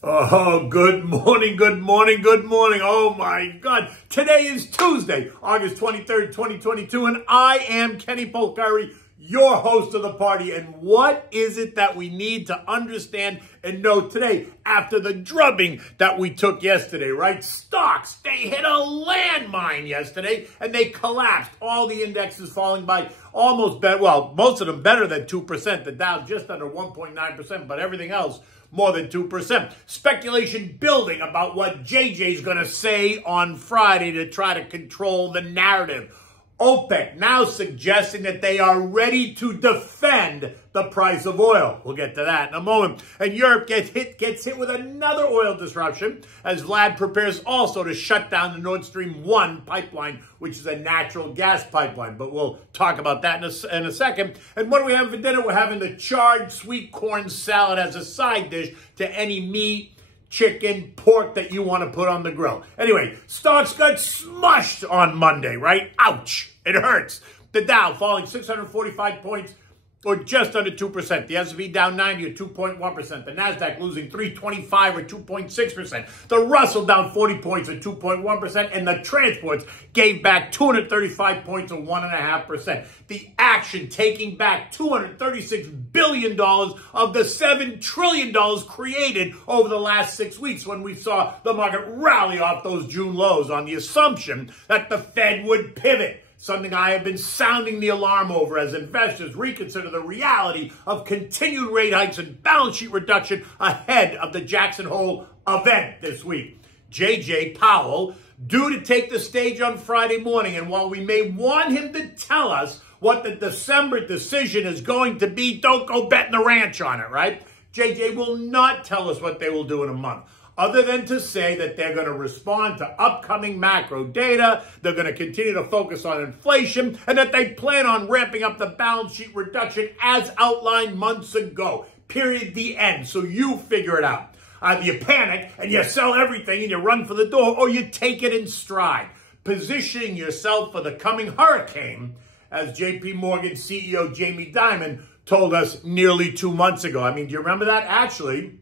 Oh, good morning, good morning, good morning. Oh my God. Today is Tuesday, August 23rd, 2022, and I am Kenny Polcari, your host of the party. And what is it that we need to understand and know today after the drubbing that we took yesterday, right? Stocks, they hit a landmine yesterday and they collapsed. All the indexes falling by almost, most of them better than 2%. The Dow just under 1.9%, but everything else more than 2%. Speculation building about what JJ's going to say on Friday to try to control the narrative. OPEC now suggesting that they are ready to defend the price of oil. We'll get to that in a moment. And Europe gets hit with another oil disruption as Vlad prepares also to shut down the Nord Stream 1 pipeline, which is a natural gas pipeline. But we'll talk about that in a second. And what do we have for dinner? We're having the charred sweet corn salad as a side dish to any meat, chicken, pork that you want to put on the grill. Anyway, stocks got smushed on Monday, right? Ouch. It hurts. The Dow falling 645 points or just under 2%. The S&P down 90 or 2.1%. The NASDAQ losing 325 or 2.6%. The Russell down 40 points or 2.1%. And the transports gave back 235 points or 1.5%. The action taking back $236 billion of the $7 trillion created over the last 6 weeks when we saw the market rally off those June lows on the assumption that the Fed would pivot. Something I have been sounding the alarm over as investors reconsider the reality of continued rate hikes and balance sheet reduction ahead of the Jackson Hole event this week. J.J. Powell due to take the stage on Friday morning, and while we may want him to tell us what the December decision is going to be, don't go betting the ranch on it, right? J.J. will not tell us what they will do in a month, other than to say that they're going to respond to upcoming macro data, they're going to continue to focus on inflation, and that they plan on ramping up the balance sheet reduction as outlined months ago. Period. The end. So you figure it out. Either you panic and you sell everything and you run for the door, or you take it in stride, positioning yourself for the coming hurricane, as JP Morgan CEO Jamie Dimon told us nearly 2 months ago. I mean, do you remember that? Actually,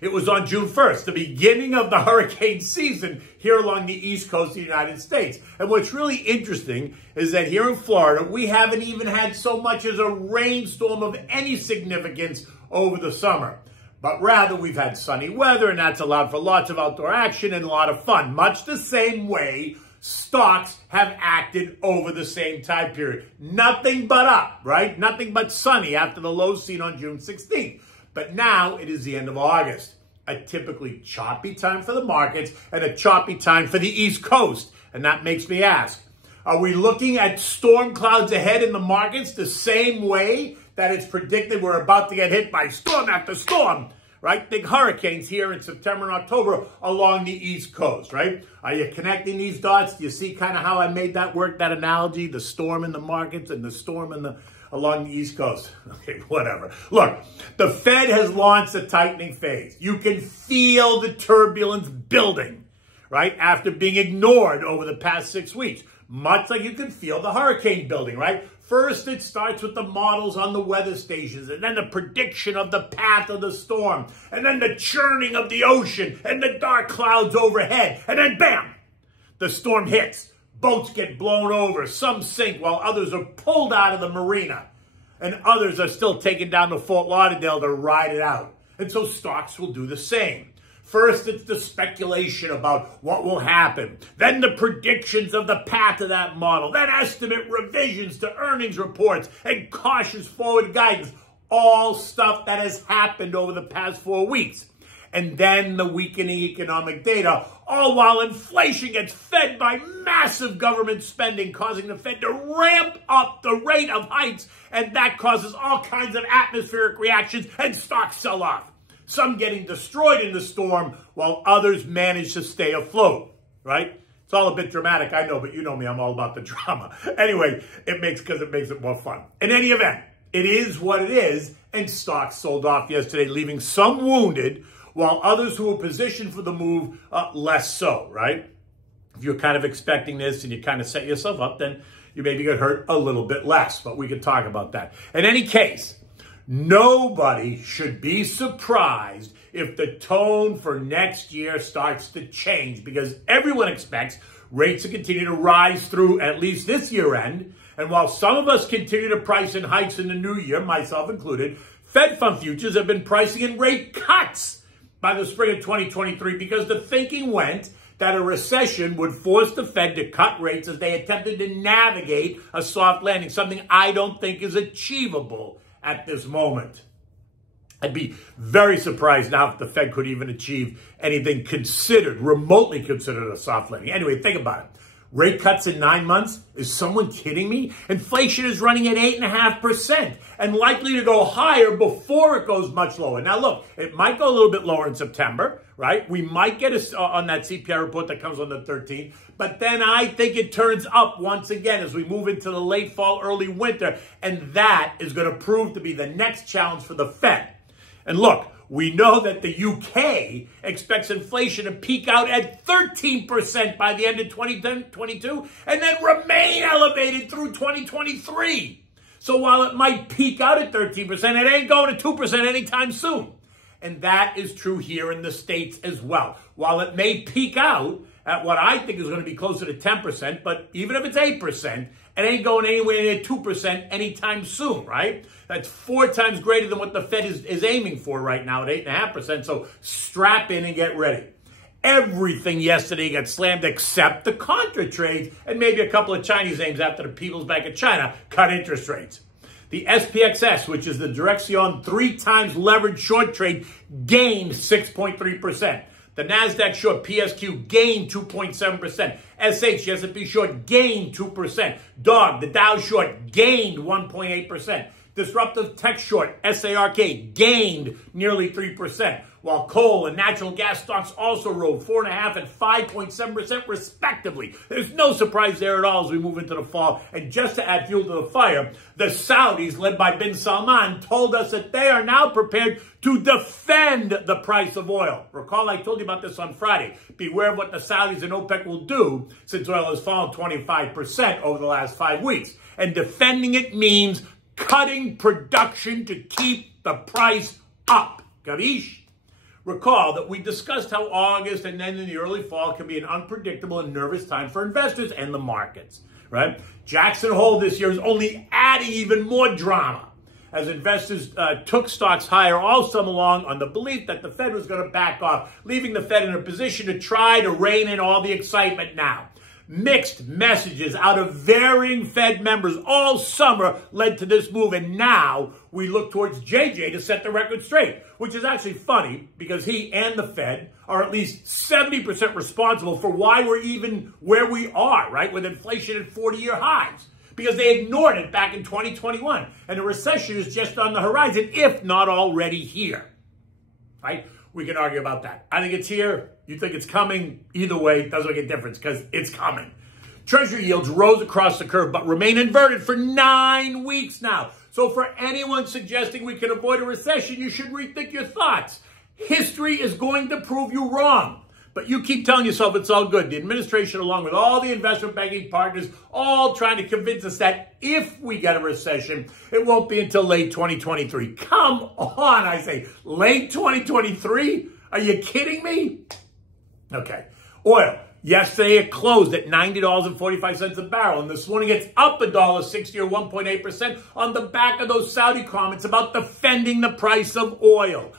it was on June 1st, the beginning of the hurricane season here along the East Coast of the United States. And what's really interesting is that here in Florida, we haven't even had so much as a rainstorm of any significance over the summer. But rather, we've had sunny weather, and that's allowed for lots of outdoor action and a lot of fun. Much the same way stocks have acted over the same time period. Nothing but up, right? Nothing but sunny after the low seen on June 16th. But now it is the end of August, a typically choppy time for the markets and a choppy time for the East Coast. And that makes me ask, are we looking at storm clouds ahead in the markets the same way that it's predicted we're about to get hit by storm after storm, right? Big hurricanes here in September and October along the East Coast, right? Are you connecting these dots? Do you see kind of how I made that work, that analogy, the storm in the markets and the storm in along the East Coast? Okay, whatever. Look, the Fed has launched a tightening phase. You can feel the turbulence building, right? After being ignored over the past 6 weeks. Much like you can feel the hurricane building, right? First, it starts with the models on the weather stations, and then the prediction of the path of the storm, and then the churning of the ocean, and the dark clouds overhead, and then bam, the storm hits. Boats get blown over, some sink while others are pulled out of the marina, and others are still taken down to Fort Lauderdale to ride it out. And so stocks will do the same. First, it's the speculation about what will happen. Then the predictions of the path of that model. Then estimate revisions to earnings reports and cautious forward guidance. All stuff that has happened over the past 4 weeks. And then the weakening economic data, all while inflation gets fed by massive government spending, causing the Fed to ramp up the rate of hikes, and that causes all kinds of atmospheric reactions, and stocks sell off. Some getting destroyed in the storm, while others manage to stay afloat, right? It's all a bit dramatic, I know, but you know me, I'm all about the drama. Anyway, it makes it more fun. In any event, it is what it is, and stocks sold off yesterday, leaving some wounded, while others who were positioned for the move, less so, right? If you're kind of expecting this and you kind of set yourself up, then you maybe get hurt a little bit less, but we can talk about that. In any case, nobody should be surprised if the tone for next year starts to change, because everyone expects rates to continue to rise through at least this year end. And while some of us continue to price in hikes in the new year, myself included, Fed fund futures have been pricing in rate cuts by the spring of 2023 because the thinking went that a recession would force the Fed to cut rates as they attempted to navigate a soft landing, something I don't think is achievable at this moment. I'd be very surprised now if the Fed could even achieve anything remotely considered a soft landing. Anyway, think about it. Rate cuts in 9 months? Is someone kidding me? Inflation is running at 8.5% and likely to go higher before it goes much lower. Now, look, it might go a little bit lower in September, right? We might get on that CPI report that comes on the 13th, but then I think it turns up once again as we move into the late fall, early winter, and that is going to prove to be the next challenge for the Fed. And look, we know that the UK expects inflation to peak out at 13% by the end of 2022 and then remain elevated through 2023. So while it might peak out at 13%, it ain't going to 2% anytime soon. And that is true here in the States as well. While it may peak out at what I think is going to be closer to 10%, but even if it's 8%, it ain't going anywhere near 2% anytime soon, right? That's 4 times greater than what the Fed is aiming for right now at 8.5%. So strap in and get ready. Everything yesterday got slammed except the contra trades and maybe a couple of Chinese names after the People's Bank of China cut interest rates. The SPXS, which is the Direction 3 times leveraged short trade, gained 6.3%. The NASDAQ short PSQ gained 2.7%. SH, the S&P short, gained 2%. DOG, the Dow short, gained 1.8%. Disruptive tech short, SARK, gained nearly 3%, while coal and natural gas stocks also rose 4.5% and 5.7% respectively. There's no surprise there at all as we move into the fall. And just to add fuel to the fire, the Saudis, led by bin Salman, told us that they are now prepared to defend the price of oil. Recall I told you about this on Friday. Beware of what the Saudis and OPEC will do since oil has fallen 25% over the last 5 weeks. And defending it means cutting production to keep the price up. Gavish? Recall that we discussed how August and then in the early fall can be an unpredictable and nervous time for investors and the markets, right? Jackson Hole this year is only adding even more drama as investors took stocks higher all summer long on the belief that the Fed was going to back off, leaving the Fed in a position to try to rein in all the excitement now. Mixed messages out of varying Fed members all summer led to this move, and now we look towards JJ to set the record straight, which is actually funny because he and the Fed are at least 70% responsible for why we're even where we are, right, with inflation at 40-year highs, because they ignored it back in 2021, and a recession is just on the horizon, if not already here, right? We can argue about that. I think it's here. You think it's coming. Either way, it doesn't make a difference because it's coming. Treasury yields rose across the curve but remain inverted for 9 weeks now. So for anyone suggesting we can avoid a recession, you should rethink your thoughts. History is going to prove you wrong. But you keep telling yourself it's all good. The administration, along with all the investment banking partners, all trying to convince us that if we get a recession, it won't be until late 2023. Come on, I say. Late 2023? Are you kidding me? Okay. Oil. Yesterday it closed at $90.45 a barrel, and this morning it's up $1.60 or 1.8% on the back of those Saudi comments about defending the price of oil.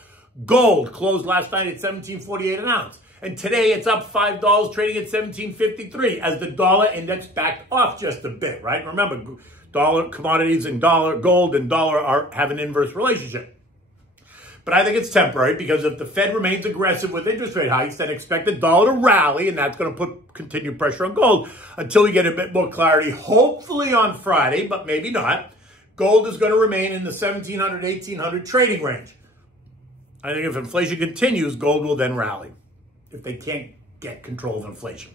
Gold closed last night at $17.48 an ounce. And today it's up $5, trading at $17.53 as the dollar index backed off just a bit, right? Remember, dollar commodities and gold and dollar have an inverse relationship. But I think it's temporary because if the Fed remains aggressive with interest rate hikes, then expect the dollar to rally, and that's going to put continued pressure on gold until we get a bit more clarity, hopefully on Friday, but maybe not. Gold is going to remain in the $1,700, $1,800 trading range. I think if inflation continues, gold will then rally if they can't get control of inflation.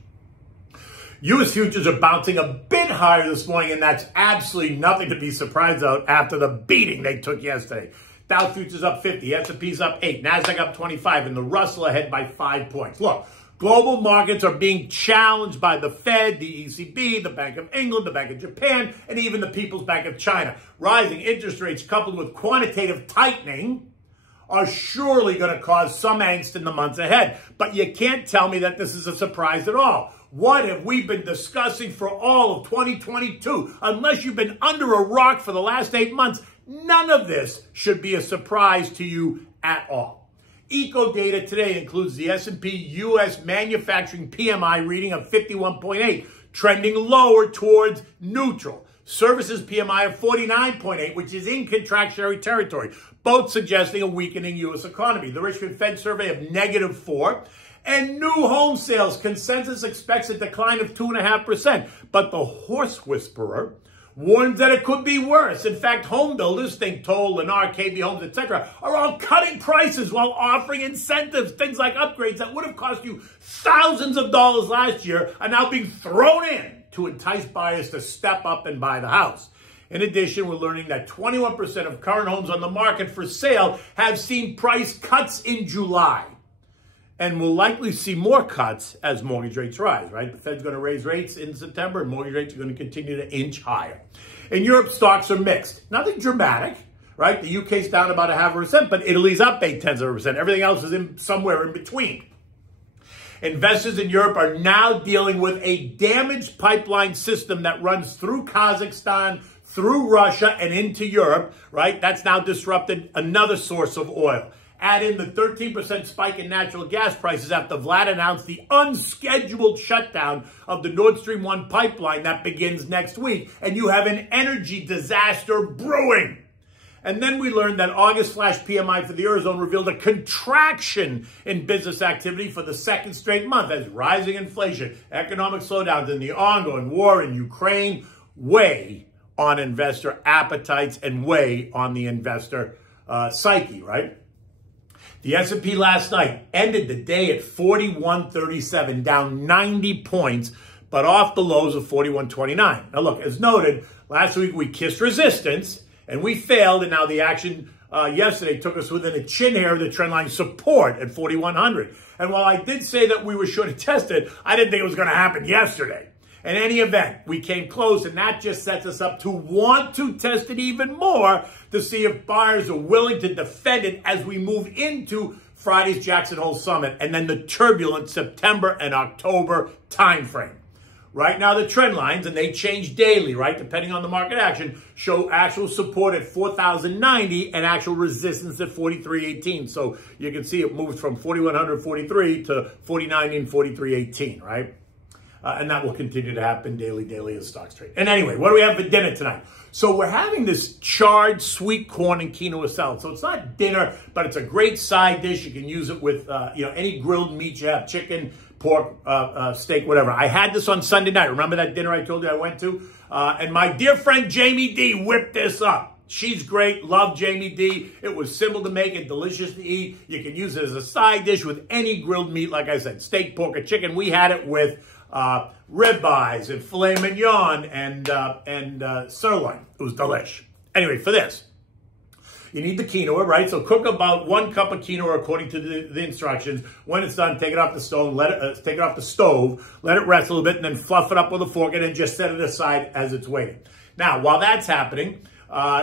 U.S. futures are bouncing a bit higher this morning, and that's absolutely nothing to be surprised about after the beating they took yesterday. Dow futures up 50, S&P's up 8, NASDAQ up 25, and the Russell ahead by 5 points. Look, global markets are being challenged by the Fed, the ECB, the Bank of England, the Bank of Japan, and even the People's Bank of China. Rising interest rates coupled with quantitative tightening are surely going to cause some angst in the months ahead. But you can't tell me that this is a surprise at all. What have we been discussing for all of 2022? Unless you've been under a rock for the last 8 months, none of this should be a surprise to you at all. Eco data today includes the S&P U.S. manufacturing PMI reading of 51.8, trending lower towards neutral. Services PMI of 49.8, which is in contractionary territory, both suggesting a weakening U.S. economy. The Richmond Fed survey of -4. And new home sales, consensus expects a decline of 2.5%. But the horse whisperer warns that it could be worse. In fact, home builders, think Toll, Lennar, KB Homes, etc., are all cutting prices while offering incentives. Things like upgrades that would have cost you thousands of dollars last year are now being thrown in to entice buyers to step up and buy the house. In addition, we're learning that 21% of current homes on the market for sale have seen price cuts in July. And we'll likely see more cuts as mortgage rates rise, right? The Fed's going to raise rates in September, and mortgage rates are going to continue to inch higher. In Europe, stocks are mixed. Nothing dramatic, right? The UK's down about 0.5%, but Italy's up 0.8%. Everything else is somewhere in between. Investors in Europe are now dealing with a damaged pipeline system that runs through Kazakhstan, through Russia, and into Europe, right? That's now disrupted another source of oil. Add in the 13% spike in natural gas prices after Vlad announced the unscheduled shutdown of the Nord Stream 1 pipeline that begins next week, and you have an energy disaster brewing. And then we learned that August flash PMI for the Eurozone revealed a contraction in business activity for the second straight month as rising inflation, economic slowdowns, and the ongoing war in Ukraine weigh on investor appetites and weigh on the investor psyche, right? The S&P last night ended the day at 4137, down 90 points, but off the lows of 4129. Now look, as noted, last week we kissed resistance and we failed, and now the action yesterday took us within a chin hair of the trendline support at 4100. And while I did say that we were sure to test it, I didn't think it was going to happen yesterday. In any event, we came close, and that just sets us up to want to test it even more to see if buyers are willing to defend it as we move into Friday's Jackson Hole Summit and then the turbulent September and October timeframe. Right now, the trend lines, and they change daily, right, depending on the market action, show actual support at 4,090 and actual resistance at 4318. So you can see it moves from 4,143 to 4,090 and 4318, right? And that will continue to happen daily as stocks trade. And anyway, what do we have for dinner tonight? So we're having this charred sweet corn and quinoa salad. So it's not dinner, but it's a great side dish. You can use it with any grilled meat you have, chicken, pork, steak, whatever. I had this on Sunday night. Remember that dinner I told you I went to? And my dear friend Jamie D whipped this up. She's great. Love Jamie D. It was simple to make and delicious to eat. You can use it as a side dish with any grilled meat, like I said, steak, pork, or chicken. We had it with ribeyes and filet mignon and sirloin. It was delish. Anyway, for this, you need the quinoa, right? So cook about 1 cup of quinoa according to the instructions. When it's done, take it off the stove, take it off the stove, let it rest a little bit, and then fluff it up with a fork, and then just set it aside as it's waiting. Now, while that's happening,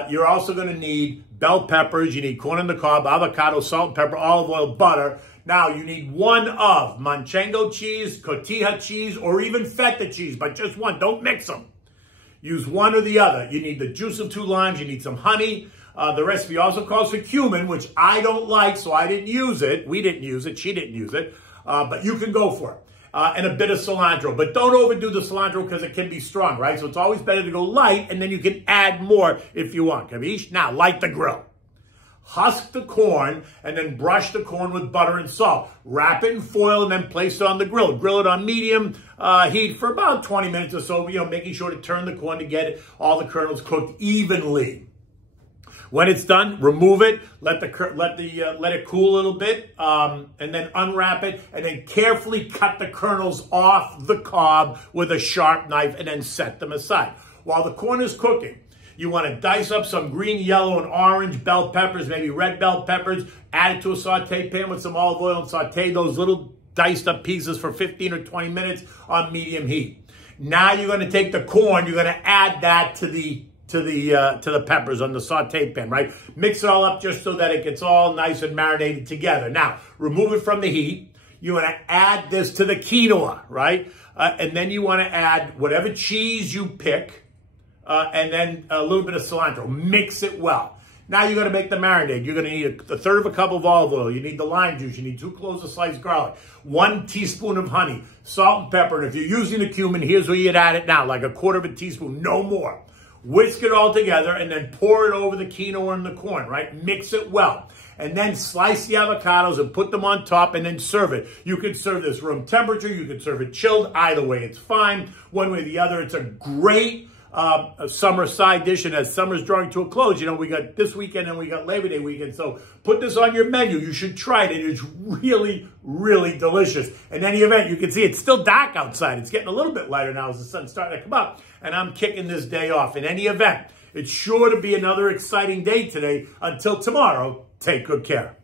you're also going to need bell peppers. You need corn on the cob, avocado, salt and pepper, olive oil, butter. Now, you need one of Manchego cheese, cotija cheese, or even feta cheese, but just one. Don't mix them. Use one or the other. You need the juice of 2 limes. You need some honey. The recipe also calls for cumin, which I don't like, so I didn't use it. We didn't use it. She didn't use it. But you can go for it. And a bit of cilantro. But don't overdo the cilantro because it can be strong, right? So it's always better to go light, and then you can add more if you want. Capiche? Now, light the grill. Husk the corn, and then brush the corn with butter and salt. Wrap it in foil, and then place it on the grill. Grill it on medium heat for about 20 minutes or so, making sure to turn the corn to get all the kernels cooked evenly. When it's done, remove it, let it cool a little bit, and then unwrap it, and then carefully cut the kernels off the cob with a sharp knife, and then set them aside. While the corn is cooking, you want to dice up some green, yellow, and orange bell peppers, maybe red bell peppers. Add it to a saute pan with some olive oil and saute those little diced up pieces for 15 or 20 minutes on medium heat. Now you're going to take the corn, you're going to add that to the peppers on the saute pan, right? Mix it all up just so that it gets all nice and marinated together. Now, remove it from the heat. You want to add this to the quinoa, right? And then you want to add whatever cheese you pick, and then a little bit of cilantro. Mix it well. Now you're going to make the marinade. You're going to need a third of a cup of olive oil. You need the lime juice. You need 2 cloves of sliced garlic, 1 teaspoon of honey, salt and pepper. And if you're using the cumin, here's where you'd add it now, like a quarter of a teaspoon, no more. Whisk it all together and then pour it over the quinoa and the corn, right? Mix it well. And then slice the avocados and put them on top and then serve it. You can serve this room temperature. You can serve it chilled. Either way, it's fine. One way or the other, it's a great a summer side dish, and as summer's drawing to a close, you know, we got this weekend and we got Labor Day weekend, so put this on your menu. You should try it. It is really, really delicious. In any event, you can see it's still dark outside. It's getting a little bit lighter now as the sun's starting to come up, and I'm kicking this day off. In any event, it's sure to be another exciting day today. Until tomorrow, take good care.